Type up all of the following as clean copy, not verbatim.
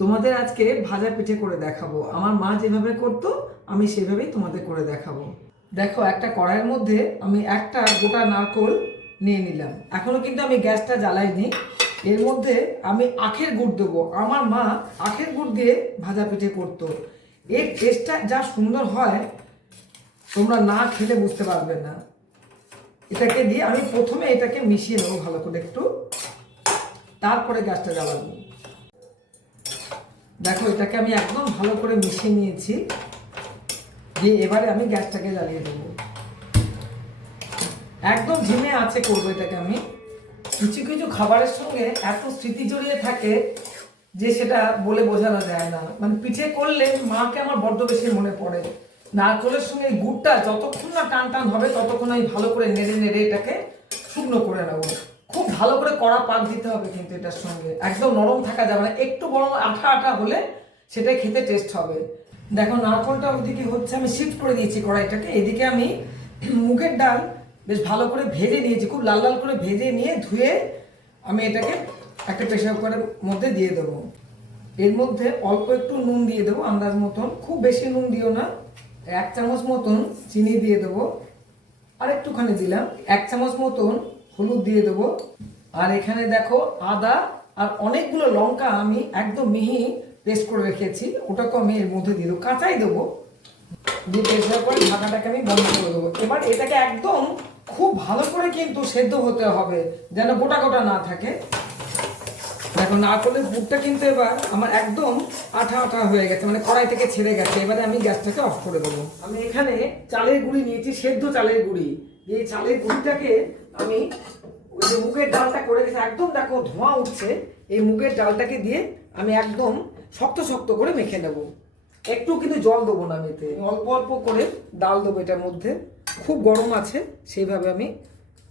তোমাদের আজকে ভাজা পিঠে করে দেখাবো। আমার মা যেভাবে করতো আমি সেভাবেই তোমাদের করে দেখাবো। দেখো, একটা কড়াইয়ের মধ্যে আমি একটা গোটা নারকোল নিয়ে নিলাম। এখনো কিন্তু আমি গ্যাসটা জ্বালাইনি। এর মধ্যে আমি আখের গুড় দেবো। আমার মা আখের গুড় দিয়ে ভাজা পিঠে করতো। এর টেস্টটা যা সুন্দর হয় তোমরা না খেলে বুঝতে পারবে না। এটাকে দিয়ে আমি প্রথমে এটাকে মিশিয়ে নেবো ভালো করে একটু, তারপরে গ্যাসটা জ্বালাবো। দেখো, এটাকে আমি একদম ভালো করে মিশিয়ে নিয়েছি। দিয়ে এবারে আমি গ্যাসটাকে জ্বালিয়ে দেবো। একদম ঝিমে আছে করবো এটাকে আমি। কিছু কিছু খাবারের সঙ্গে এত স্মৃতি জড়িয়ে থাকে যে সেটা বলে বোঝানো যায় না। মানে পিঠে করলে মাকে আমার বড্ড বেশি মনে পড়ে। নারকেলের সঙ্গে এই গুড়টা যতক্ষণ না টান টান হবে ততক্ষণ আমি ভালো করে নেড়ে নেড়ে এটাকে শুকনো করে নেবো। খুব ভালো করে কড়া পাক দিতে হবে কিন্তু এটার সঙ্গে, একদম নরম থাকা যাবে না। একটু বরং আঠা আঠা হলে সেটাই খেতে টেস্ট হবে। দেখো, নারকেলটা ওইদিকে হচ্ছে, আমি শিফট করে দিয়েছি কড়াইটাকে। এদিকে আমি মুগের ডাল বেশ ভালো করে ভেজে নিয়েছি, খুব লাল লাল করে ভেজে নিয়ে ধুয়ে আমি এটাকে একটা প্রেসার কুকারের মধ্যে দিয়ে দেবো। এর মধ্যে অল্প একটু নুন দিয়ে দেবো, আন্দাজ মতন, খুব বেশি নুন দিও না। 1 চামচ মতন চিনি দিয়ে দেবো, আর একটুখানি দিলাম। 1 চামচ মতন হলুদ দিয়ে দেবো। আর এখানে দেখো আদা আর অনেকগুলো লঙ্কা আমি একদম মিহি পেস্ট করে রেখেছি, ওটাকে আমি এর মধ্যে দিয়ে দেবো, কাঁচাই দেবো। দিয়ে প্রেসার করে ঢাকাটাকে আমি বন্ধ করে দেবো। এবার এটাকে একদম খুব ভালো করে কিন্তু সেদ্ধ হতে হবে, যেন গোটা গোটা না থাকে। দেখো, নারকেলের পুরটা কিন্তু এবার আমার একদম আঠা আঠা হয়ে গেছে, মানে কড়াই থেকে ছেড়ে গেছে। এবারে আমি গ্যাসটাকে অফ করে দেবো। আমি এখানে চালের গুঁড়ি নিয়েছি, সেদ্ধ চালের গুঁড়ি। এই চালের গুঁড়িটাকে আমি ওই যে মুগের ডালটা করে গেছে, একদম দেখো ধোঁয়া উঠছে, এই মুগের ডালটাকে দিয়ে আমি একদম শক্ত শক্ত করে মেখে নেবো। একটু কিন্তু জল দেবো না, আমি এতে অল্প অল্প করে ডাল দেবো এটার মধ্যে। খুব গরম আছে, সেইভাবে আমি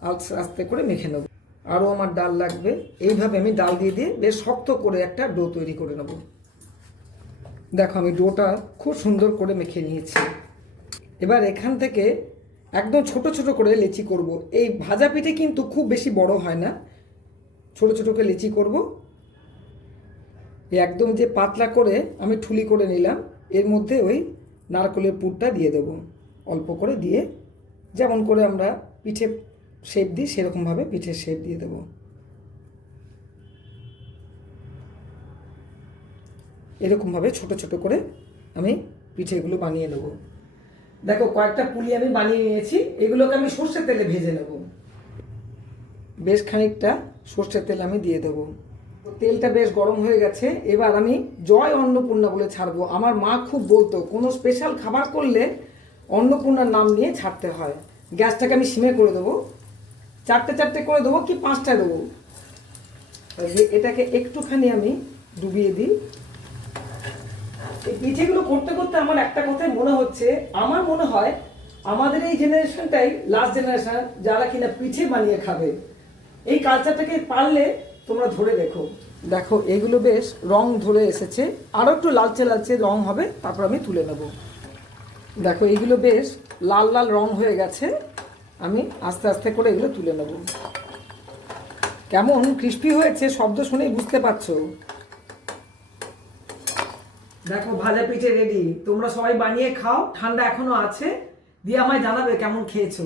আস্তে আস্তে করে মেখে নেবো। আরও আমার ডাল লাগবে। এইভাবে আমি ডাল দিয়ে দিয়ে বেশ শক্ত করে একটা ডো তৈরি করে নেব। দেখো, আমি ডোটা খুব সুন্দর করে মেখে নিয়েছি। এবার এখান থেকে একদম ছোট ছোট করে লেচি করব। এই ভাজা পিঠে কিন্তু খুব বেশি বড় হয় না, ছোট ছোট করে লেচি করব। এই একদম যে পাতলা করে আমি ঠুলি করে নিলাম, এর মধ্যে ওই নারকেলের পুরটা দিয়ে দেবো অল্প করে, দিয়ে যেমন করে আমরা পিঠে শেপ দিই সেরকমভাবে পিঠের শেপ দিয়ে দেবো। এরকমভাবে ছোট ছোট করে আমি পিঠেগুলো বানিয়ে নেব। দেখো, কয়েকটা পুলি আমি বানিয়ে নিয়েছি। এগুলোকে আমি সর্ষের তেলে ভেজে নেব। বেশ খানিকটা সর্ষের তেল আমি দিয়ে দেবো। তেলটা বেশ গরম হয়ে গেছে। এবার আমি জয় অন্নপূর্ণা বলে ছাড়বো। আমার মা খুব বলতো কোনো স্পেশাল খাবার করলে অন্নপূর্ণার নাম নিয়ে ছাড়তে হয়। গ্যাসটাকে আমি সিমে করে দেবো, 4টে 4টে করে দেবো কি 5টা দেবো। এটাকে একটুখানি আমি ডুবিয়ে দিই। এই পিঠেগুলো করতে করতে আমার একটা কথাই মনে হচ্ছে, আমার মনে হয় আমাদের এই জেনারেশনটাই লাস্ট জেনারেশন যারা কিনা পিঠে বানিয়ে খাবে। এই কালচারটাকে পারলে তোমরা ধরে রেখো। দেখো, এগুলো বেশ রং ধরে এসেছে, আরও একটু লালচে লালচে রং হবে, তারপর আমি তুলে নেব। দেখো, এইগুলো বেশ লাল লাল রং হয়ে গেছে। আমি আস্তে আস্তে করে এগুলো তুলে নেব। কেমন ক্রিস্পি হয়েছে শব্দ শুনেই বুঝতে পারছো। দেখো, ভাজা পিঠে রেডি। তোমরা সবাই বানিয়ে খাও, ঠান্ডা এখনো আছে, দিয়ে আমায় জানাবে কেমন খেয়েছো।